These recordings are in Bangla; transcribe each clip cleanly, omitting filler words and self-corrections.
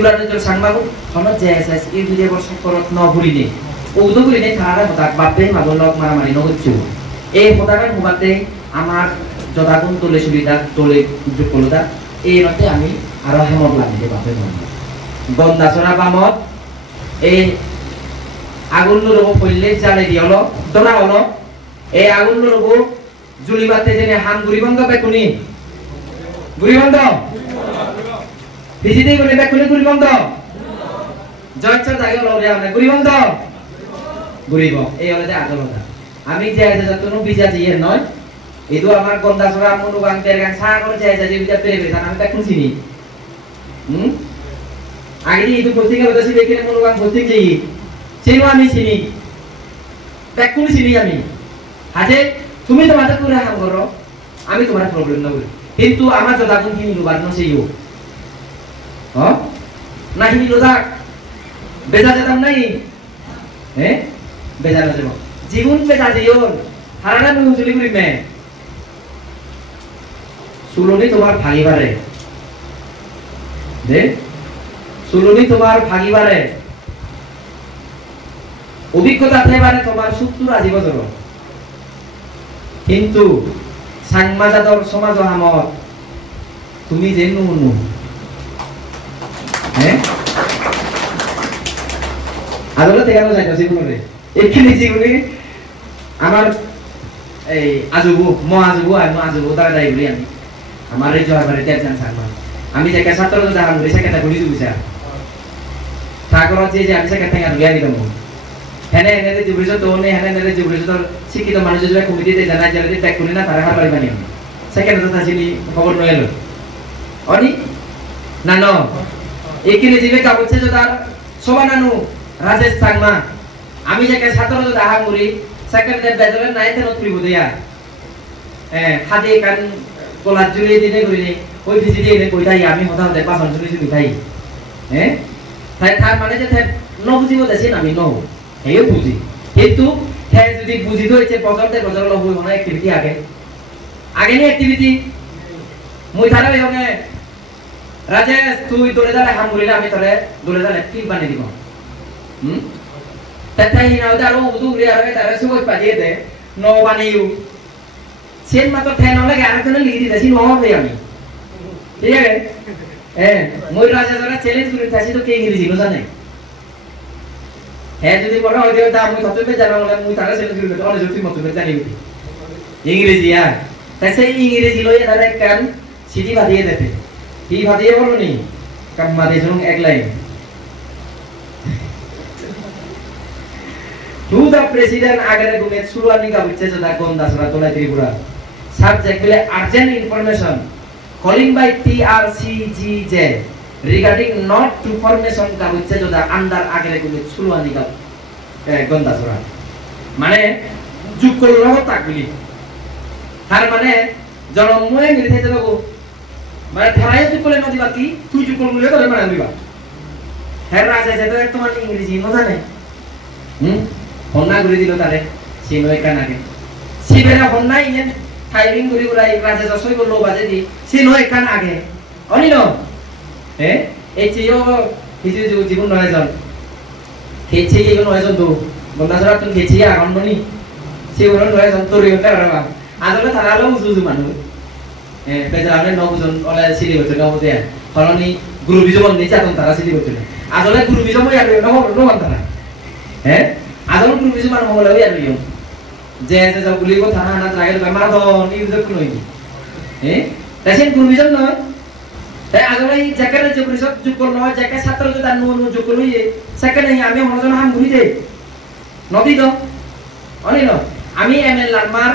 tiuran sangmagu kono JSS itu dia bersokorot no burini udah burini karena hotak bape magolok maramari no ucu hotakan humate amar jotakun tole sulidak tole jukuluda nanti ami arah hemot lagi deh bape gonda sora pamot agun lu pille jale diolo dona ono agun lu juli bate jene ham guribanga bekuni guribanga ভিজিতে গলে বেকুনি গুরি বন্ধ জয়চর জায়গা লরে আমরা গুরি বন্ধ গুরিব এই হলো যে আদলতা আমি যে যতনো বিজা দিয়ে নয় এদো আমার গন্ডা সরা মনু বাংতের গান সা করে যায় যে বিজা পেরে পেরে আমি বেকুন চিনি আগে এই তো কোচিং এর বসে দেখে মনু বাং কোচিং যাই চিনো আমি চিনি বেকুন চিনি আমি হাতে তুমি তো মাথা পুরা হাম করো আমি তোমার প্রবলেম না বলি কিন্তু আমার তো দাগুন কিনি লুবার ন সেইও nahi lodak beza jatam nai beza na jemo jibun beza jiyon harana mu juli kuri me suloni tomar bhagibare suloni tomar bhagibare অভিজ্ঞতা থেবারে তোমার সূত্র আজীব জর কিন্তু সাংমাজাদর সমাজ হামত তুমি যে নুনু আদলে তেগানো যাইতো জীবনে এখানে জীবনে আমার এই আজুবু তারা দাই বলি আমি আমার এই জয়বারে তেজান সাংমা আমি যে ছাত্র দাঁড়ান বলি সেটা ঘুরি দিবিছা ঠাকুর যে আমি সেটা ঠেঙ্গা ধুইয়া দিলাম হেনে হেনে যে বুঝো তো নে হেনে হেনে যে বুঝো তো শিক্ষিত মানুষ যে কমিটিতে জানা যালে ব্যাক করি না তারা হার পারিবানি সেকেন্ড কথা চিনি খবর নয়লো অনি না ন এখানে জিবে কাবুছে যে তার সবানানু রাজেশ সাংমা আমি যে ছাত্র যে দাহাং করি সেকেন্ড যে বেজলে নাইতে নতুন বুদিয়া খাদে কান কলা জুড়ে দিনে করি ওই ভিজি দিয়ে কইতাই আমি হতা হতে পাঁচ জুড়ে জুড়ে তাই তাই তার মানে যে ন বুঝিব দেছেন আমি ন হেও বুঝি কিন্তু হে যদি বুঝি দইছে পছন্দ বজর লব হই মানে অ্যাক্টিভিটি আগে নি অ্যাক্টিভিটি মুই তারা হইগে রাজেশ তুই দলে দালে হাম করিলে আমি তোরে দলে দালে টিম বানিয়ে দিব তাই নাও দারো উদু রে আরে তারে সবই পাঠিয়ে দে ন বানিও সেন মাত্র ফ্যান লাগে আরেকজন লিখে দিতেছি ন হবে আমি ঠিক আছে মই রাজা যারা চ্যালেঞ্জ করে থাকি তো কে ইংরেজি নো জানে যদি বড় হয় দেও দা মই ততবে জানা বলে মই তারা চ্যালেঞ্জ করে তো অনেক জোতি মত জানি ইংরেজি তাই সেই ইংরেজি লইয়া তারা কান সিটি বাদিয়ে দিতে কি বাদিয়ে বলো নি কাম্মা দেশং এক লাইন টু দা প্রেসিডেন্ট আগরে গুমে সুরওয়ানি কা বিচ্ছে জদা কোন দাসরা তোলা ত্রিপুরা সাবজেক্ট বলে urgent information calling by TRCGJ regarding not information কা বিচ্ছে জদা আন্ডার আগরে গুমে সুরওয়ানি কা গন্দাসরা মানে যুগল রহ তাকলি তার মানে জনময়ে মিলতে যাবো মানে ধারায় যুগলে নদী বাকি তুই যুগল মুলে করে মানে দিবা হ্যাঁ রাজা যেটা তোমার ইংরেজি ন জানে হন্না করে দিল তারে সে নয় কানাকে সিবেরা হন্না ইনে টাইমিং করে উড়াই রাজা যশই বললো বাজে দি সে নয় কান আগে অনি ন এই চেয়েও কিছু জীবন নয় জন খেয়েছে এগুলো নয় জন তো বন্দাসরা তুমি খেয়েছি এখন বনি সে ওরা নয় জন তোর ইউটা রাবা আদলে তারালো উজু মানুষ বেজারানে নবজন ওলা সিলি হতে নবদে কারণই গুরু বিজমন নিচে এখন তারা সিলি হতে আদলে গুরু বিজমই আর নবন তারা আদল গুরু বিজমান হলে আর নিয়ম যে যে গুলি কো থানা না লাগে বেমার দ নিউজ কোন হই তাইছেন গুরু বিজন নয় তাই আদলে জায়গাটা যে পরিষদ যোগ করল জায়গা ছাত্র যে তার নো যোগ করল সেখানে আমি মনোজন হাম ঘুরি দে নদী দ অনি ন আমি এমএল লারমার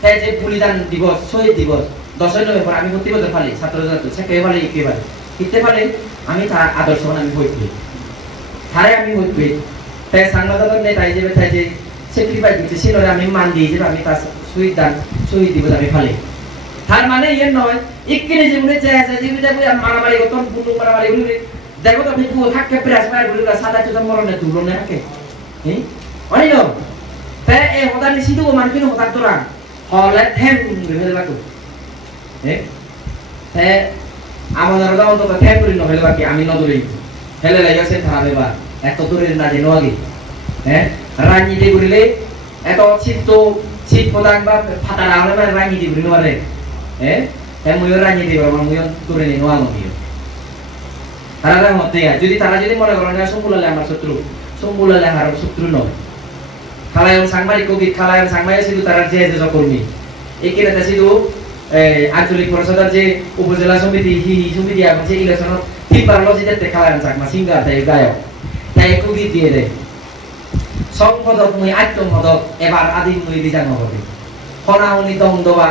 তাই যে বলিদান দিবস শহীদ দিবস 10 নভেম্বর আমি প্রতি বছর ফালি ছাত্র ছাত্রী সেকে ফালি একেবারে কিতে ফালে আমি তার আদর্শ আমি হইতে তারে আমি হইতে তাই সাংবাদিক নেই তাই যে সেক্রিফাইস দিতে ছিল আমি মান দিয়ে যে আমি তার শহীদ দিবস আমি ফালি তার মানে ইয়ে নয় ইকিনে জীবনে যে মারামারি গত পুরো মারামারি গুলি দেখো তো ভিতু থাকে প্রেস মার গুলি সাদা চোদা মরনে তুলো না থাকে অনি ন তাই এই হদা নিছিতো মানকিন হদা তোরা হলে থেম হলে বাকু আমাদের অন্তত থেম করি নহলে বাকি আমি নদরে হেলে লাইছে থারাবে বা এত দূরে না যে নোয়াগে হ্যাঁ রাজনীতি করিলে এত শীত প্রদান বা ফাটারা হলে মানে রাজনীতি করি নোয়ারে হ্যাঁ হ্যাঁ মুইও রাজনীতি করবো মুইও দূরে নিয়ে নোয়া মুইও তারা মতে যদি তারা যদি মনে করেন সম্বুলালে আমার শত্রু সম্বুলালে আমার শত্রু নয় খালায়ন সাংবাদিক কবি খালায়ন সাংবাদিক শুধু তারা যে কর্মী এখানে শুধু আঞ্চলিক পরিষদের যে উপজেলা সমিতি সমিতি আছে ইলেকশন তিনবার লজিতে খালায়ন সাংমা সিঙ্গার তাই গায়ক তাই কবি দিয়ে দেয় সংপদক মুই আত্মপদক এবার আদিম মুই বিজান হবে হনাউনি দ্বন্দ্ব বা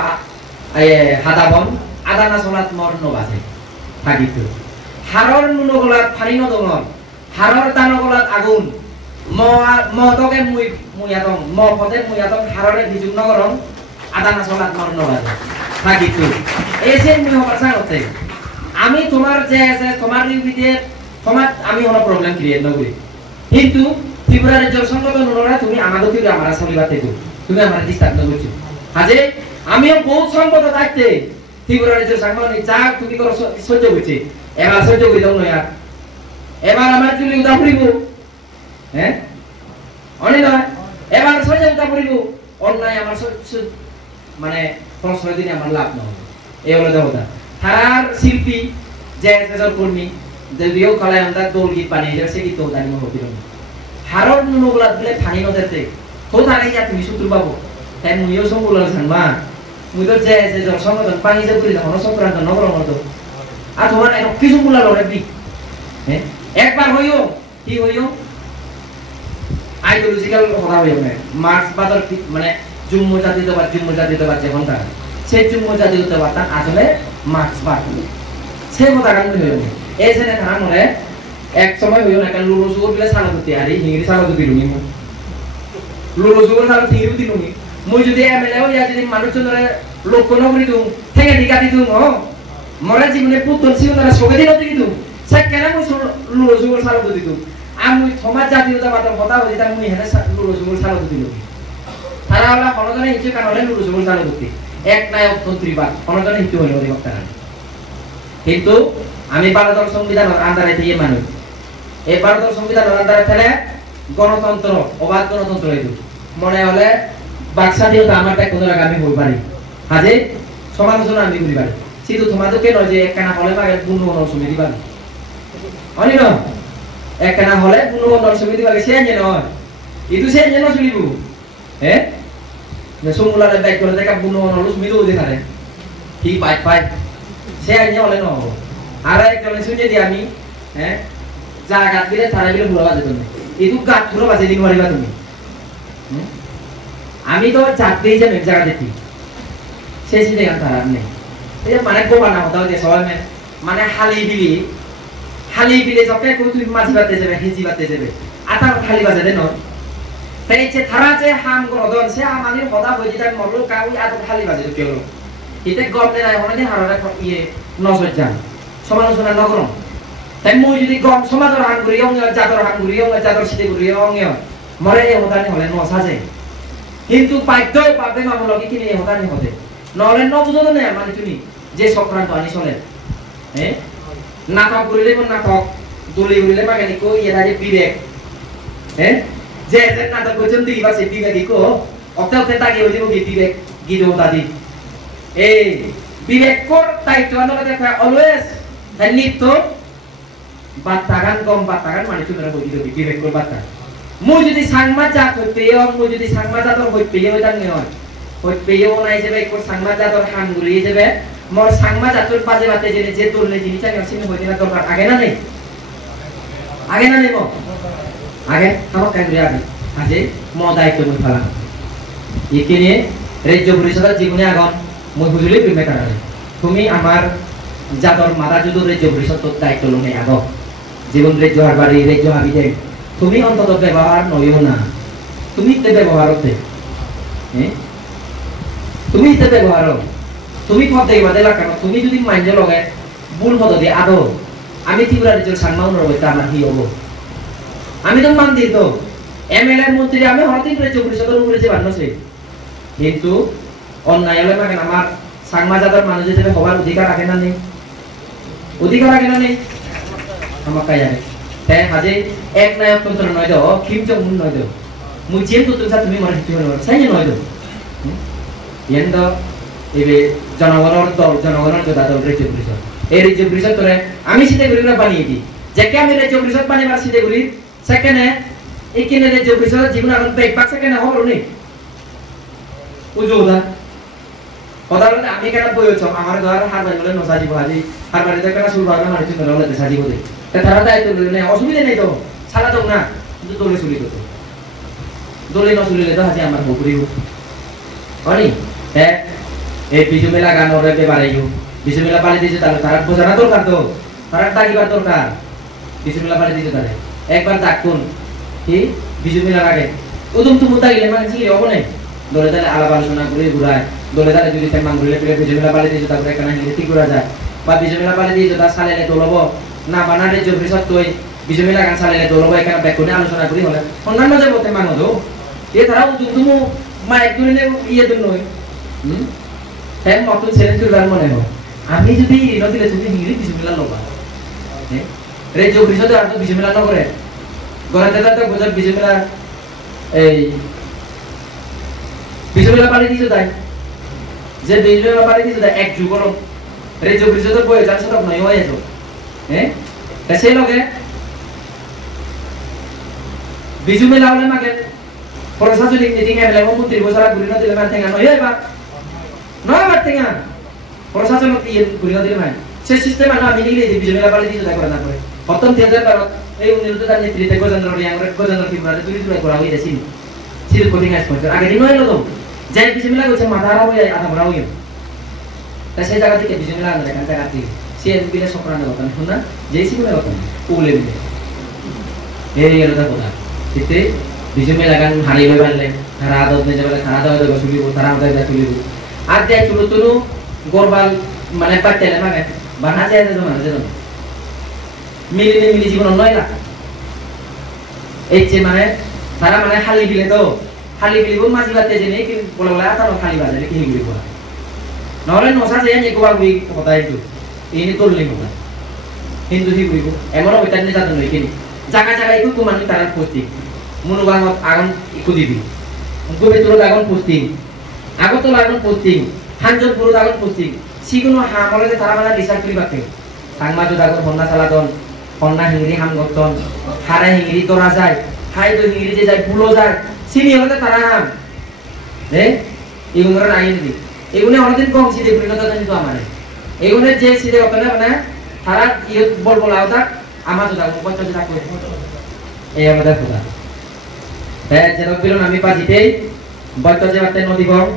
হাদাবন আদানা সলাত মর্ণ বাজে থাকিত হারর নুনগলাত ফানি নদঙর হারর তানগলাত আগুন মদকে মুয়াদং মপদে মুয়াদং হাররে বিজুগ নগরং আদানা সলাত মর্ণ বাজে থাকিত এসে মুই হবার সাথে আমি তোমার যে আছে তোমার রিভিতে তোমার আমি কোনো প্রবলেম ক্রিয়েট নকরি কিন্তু ত্রিপুরা রাজ্যের সংগঠন অনুরা তুমি আমাদের থেকে আমরা সলিবাতে তো তুমি আমরা ডিস্টার্ব না করছো আজে আমিও বহুত সংগত থাকতে ত্রিপুরা রাজ্যের সাংবাদিক যা তুমি করো সহ্য করছে এবার সহ্য করে দাও না এবার আমার চুলি উদা পড়িব হ্যাঁ অনেক না এবার সহ্য উদা পড়িব অন্যায় আমার মানে প্রশ্রয় দিনে আমার লাভ না হবে এই হলো দেবতা তারার শিল্পী যে কর্মী যদিও কলায় আমরা দোল গীত বানিয়ে সে গীত জানি হবে হারর নুনগুলা দিলে ফানি নদেতে তো তারে ইয়া তুমি সুত্র পাবো তাই মুইও সম্বুলাল সাংমা মুই তো যে সংগঠন পানি যে করি তখন সংক্রান্ত নগর মতো আর তোমার এক কিছু বুলাল রে বি হ্যাঁ একবার হইও কি হইও আইডিওলজিক্যাল কথা হইও না মার্ক্সবাদের মানে জুম্ম জাতীয়তাবাদ যেমন তা সেই জুম্ম জাতীয়তাবাদটা আসলে মার্ক্সবাদ সে কথা গান হইও না এই জেনে তারা মনে এক সময় হইও না কারণ লুলো সুগর বিলে সালা দিতে আরে হিংরি সালা দিতে লুনি মু লুলো সুগর সালা হিংরি দিতে লুনি মই যদি এমএলএ হইয়া যদি মানুষজনরে লোক কোন করি দু ঠেঙে দিকা দিতু ও মরে জীবনে পুতন সিউনারা সবে দিন দিতু সে কেন মই লুলো সুগর সালা দিতু আমি সমাজ জাতীয়তাবাদের কথা হই তা মই হেনে লুলো সুগর সালা দিতু তারা হলা কোনজনে হিচে কারণে লুলো সুগর সালা দিতে এক নায়ক তন্ত্রীবাদ কোনজনে হিচে হইলো অধিবক্তা কিন্তু আমি ভারতের সংবিধানের আন্ডারে দিয়ে মানুষ এই ভারতের সংবিধানের আন্ডারে ফেলে গণতন্ত্র অবাধ গণতন্ত্র হইতো মনে হলে বাকস্বাধীনতা আমার টাকা কোনো আমি হই পারি হাজে সমালোচনা আমি করি পারি শুধু তোমাদেরকে নয় যে একখানা হলে মাগে পূর্ণগণ সমিতি পারি অনি ন একখানা হলে পূর্ণগণ সমিতি পারি সে যেন হয় কিন্তু সে যেন চলিব হ্যাঁ সমুলারে ব্যাক করে দেখা পূর্ণগণ সমিতি ওদের খারে ঠিক পাই সে আইনে হলে ন আর একজনে শুনে দি আমি হ্যাঁ যা গাত দিলে তারা বিলে ভুলা বাজে তুমি এটু গাত পুরো বাজে দিন মারিবা তুমি আমি তো চাকরি যে এক জায়গা দেখি শেষ দিকে তারা নেই এই মানে গোবানা হতা হইতে সবাই মানে হালি বিলে যকে কই তুই মাঝি বাতে যাবে হেজি বাতে যাবে আটা খালি বাজে দেন তাই যে তারা যে হাম গদন সে আমাদের হদা হই যেটা মরলো কাউই আটা খালি বাজে তো কেলো এটা গমনে নাই অনেক হারারে ইয়ে নজর যান সমালোচনা নগরম তাই মই যদি গম সমাজৰ হান করি জাতৰ হান করি জাতৰ সিতে করি মরে এই হতানি হলে ন সাজে কিন্তু বাধ্য পাবে মামলকে কিনে এই হতানি হতে নহলে ন বুঝো না মানে তুমি যে চক্রান্ত আনি চলে হ্যাঁ নাটক করিলে কোন নাটক দলি করিলে মানে কো এটা যে বিবেক হ্যাঁ যে নাটক করছেন দিবা সে বিবেক কো অক্তে অক্তে তাকে হই যাব বিবেক গিদ হতা দি এই বিবেক কোর দায়িত্ব আনলে দেখা অলওয়েজ নিত্য বাতাগান গম বাতাগান মানে তুমি বলি দিবি বিবেক কোর বাতা মই যদি সাংবাদ জাত হইতেও মই যদি সাংবাদ জাতর হইতেও জান নয় হইতেও নাই যাবে কোর সাংবাদ জাতর হাম ঘুরিয়ে যাবে মোর সাংবাদ জাতর বাজে বাতে যে তোরলে জিনিসটা কেমন হইতে না দরকার আগে না নেই মো আগে আমার কাজ আগে আজে ম দায়িত্ব মই ফেলা এখানে রাজ্য পরিষদের জীবনে আগন মই বুঝলে প্রেমে কারণে তুমি আমার জাতর মারা যদি রাজ্য পরিষদ দায়িত্ব লনে আগ জীবন রাজ্য হারবাড়ি রাজ্য হাবিতে তুমি অন্তত ব্যবহার নইও না তুমি তে ব্যবহার হতে তুমি তে ব্যবহার তুমি পদ দেবা দেলা কেন তুমি যদি মাইন্ডে লগে ভুল পদ দিয়ে আদো আমি ত্রিপুরা রাজ্যের সম্মান রবইতে আমার কি হবো আমি তো মান দিই তো এমএলএ মন্ত্রী আমি হরদিন রাজ্য পরিষদের উপরে যে বান্নছে কিন্তু অন্যায় হলে মানে আমার সাংবাদিকতার মানুষ হিসেবে হওয়ার অধিকার রাখে না নেই আমার কাজ আছে তে হাজে এক নায়কতন্ত্র নয় দো কিম জং উন নয় দো মুই জেম তো তুমসা তুমি মনে হিচু নয় সাইনে নয় দো য়েন দো এবে জনগণের দল জনগণের কথা দল রাজ্য পরিষদ এই রাজ্য পরিষদ তোরে আমি সিতে করি না বানিয়ে দি যে কে আমি রাজ্য পরিষদ বানিয়ে সিতে করি সেখানে এই কিনে রাজ্য পরিষদ জীবন এখন ব্যাক বাক সেখানে হবো নি বুঝো দা পদার্থ আমি কেন বইছো আমার ঘর হার বাই বলে নসা দিব আজি হার বাড়িতে কেন শুরু হয় না মারি চিন্তা হলে সাজি বলে তা তারা দায়িত্ব লইলে না অসুবিধা নেই তো সারা দাও না কিন্তু দলে চুরি করতে দলে না চুরিলে তো হাজি আমার বকুরি অনি হ্যাঁ এই বিজু মেলা গান ওরে বাড়াইও বিজু মেলা পালি দিয়েছে তারা বোঝানো দরকার তো তারা তাকিবার দরকার বিজু মেলা পালি দিয়েছে তারা একবার ডাকুন কি বিজু মেলার আগে উদম তো মুতা গেলে মানে কি হবে না দলে দলে আলাপ আলোচনা করে ঘুরায় দলে দলে যদি তেমন ঘুরে ফিরে বিজু মেলা পালি দিয়েছে তারপরে কেন ঠিক করা যায় বা বিজু মেলা পালি দিয়েছে তার সালেলে দলব না বানারে যে বৃহৎ তুই বিজু মেলা গান সালেলে দলব এখানে ব্যাকুনে আলোচনা করি হলে অন্যান্য যে বলতে মানো তো এ তারা তুমি মায়ের দুনে ইয়ে দুন নয় হ্যাঁ মত ছেলে চুলার মনে হয় আমি যদি নদীতে তুমি হিংরি বিজু মেলা লবা রে যে বৃহৎ আর তো বিজু মেলা না করে গড়ে দাদা তো বুঝা বিজু মেলা এই বিজু মেলা পালি দিয়েছে তাই যে বিজু মেলা পালি দিয়েছে তাই এক যুগল রে যে বৃহৎ বয়ে যাচ্ছে তো নয় হয়ে যেত হ্যাঁ তা সেই লগে বিজু মেলা হলে মাকে প্রশাসনিক মিটিং এ মেলা মন্ত্রী বসারা ঘুরে না দিলে মানে নয় এবার নয় বার থেকে প্রশাসন ইয়ে ঘুরে না দিলে মানে সে সিস্টেম না আমি নিলে বিজু মেলা পালি দিয়েছে তাই করে না করে প্রথম 2012 এই উন্নয়ন তার নেতৃত্বে গজেন্দ্র রিয়াংরে গজেন্দ্র কিমরাতে তুই তুই করা হইছে সিল কোডিং এস পয়েন্ট আগে দিন হইলো তো যাই বিজু মেলা কইছে মাথা খারাপ হয়ে আধা মরা হইলো তা সেই জায়গা থেকে বিজু মেলা আনলে এখান থেকে কাটি সে বিলে সপ্রাণে কথা শুন না যেই সিগুলা কথা উলে দিলে এই এর কথা এতে বিজু মেলা গান হারি হই বানলে তারা আদত নে যাবে খানা দাও দাও চুলিব তারা আমাদের দা চুলিব আর যে চুলো তুলু গোরবাল মানে পাটেলে মানে বানা যায় না জমা না মিলি জীবন নয় না এই যে মানে তারা মানে হালি দিলে তো হালি বিলিব মাঝি বাতে জেনে কি বলে বলে তারা খালি বাজে কি গিরি বলা নহলে নসা যে এক বার বই কথা একটু ইনি তোললি কথা হিন্দু হি বইব এমন ওইটার নে জানো কিনি জায়গা জায়গা একটু তো মানে তারা পোস্টিং মনোবাগত আগুন ইকু দিবি গোবে তোর আগুন পোস্টিং আগত আগুন পোস্টিং হানজন পুরো আগুন পোস্টিং সিগুনো হামলে তারা মানে রিসার্চ করি বাকে সাংমা যদি আগুন হন্না চালাদন হন্না হিংরি হাম গতন হারা হিংরি তোরা যায় হাই তো হিংরি যে যায় পুলো যায় সিনি হলে তারা হাম রে এগুলো নাই নি এগুলো অনেকদিন কম সিদে পরিণত কিন্তু আমারে এগুলো যে সিদে ওখানে মানে তারা ইয়ে বল আওতা আমার তো দাও কত টাকা কই এই আমাদের কথা হ্যাঁ যেন বিলন আমি পাজিতেই বৈত যে নদী গম